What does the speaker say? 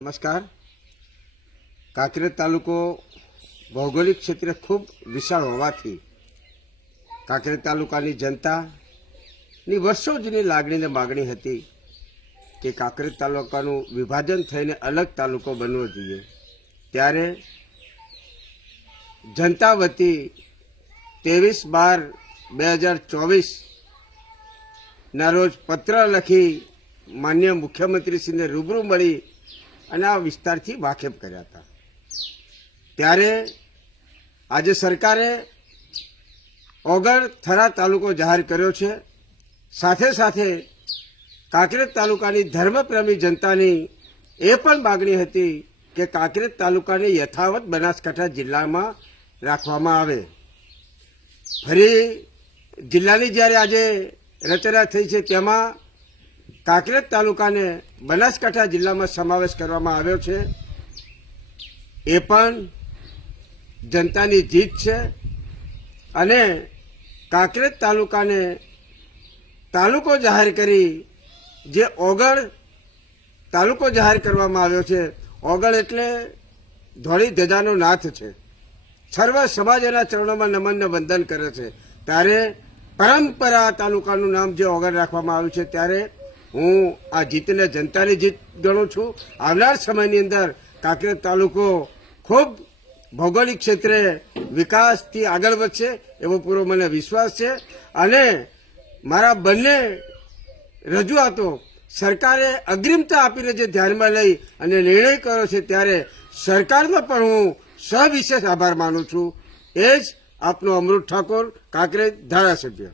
નમસ્કાર। કાંકરેજ તાલુકો ભૌગોલિક ક્ષેત્રે ખૂબ વિશાળ હોવાથી કાંકરેજ તાલુકાની જનતાની વર્ષો જૂની લાગણીને માગણી હતી કે કાંકરેજ તાલુકાનું વિભાજન થઈને અલગ તાલુકો બનવો જોઈએ। ત્યારે જનતા વતી 23/12/2024ના રોજ પત્ર લખી માનનીય મુખ્યમંત્રીશ્રીને રૂબરૂ મળી અને આ વિસ્તારથી વાકેફ કર્યા હતા। ત્યારે આજે સરકારે ઓગળ થરા તાલુકો જાહેર કર્યો છે। સાથે સાથે કાંકરેજ તાલુકાની ધર્મપ્રેમી જનતાની એ પણ માગણી હતી કે કાંકરેજ તાલુકાને યથાવત બનાસકાંઠા જિલ્લામાં રાખવામાં આવે। ફરી જિલ્લાની જ્યારે આજે રચના થઈ છે તેમાં કાંકરેજ તાલુકાને બનાસકાંઠા જિલ્લામાં સમાવેશ કરવામાં આવ્યો છે। એ પણ જનતાની જીત છે અને કાંકરેજ તાલુકાને તાલુકો જાહેર કરી જે ઓગળ તાલુકો જાહેર કરવામાં આવ્યો છે। ઓગળ એટલે ધોળી ધજાનો નાથ છે। સર્વ સમાજ એના ચરણોમાં નમનને વંદન કરે છે। ત્યારે પરંપરા તાલુકાનું નામ જે ઓગળ રાખવામાં આવ્યું છે ત્યારે હું આ જીતને જનતાની જીત ગણું છું। આવનાર સમયની અંદર કાંકરેજ તાલુકો ખૂબ ભૌગોલિક ક્ષેત્રે વિકાસથી આગળ વધશે એવો પૂરો મને વિશ્વાસ છે। અને મારા બંને રજૂઆતો સરકારે અગ્રિમતા આપીને જે ધ્યાનમાં લઈ અને નિર્ણય કર્યો છે ત્યારે સરકારનો પણ હું સવિશેષ આભાર માનું છું। એ જ આપનો અમૃત ઠાકોર, કાંકરેજ ધારાસભ્ય।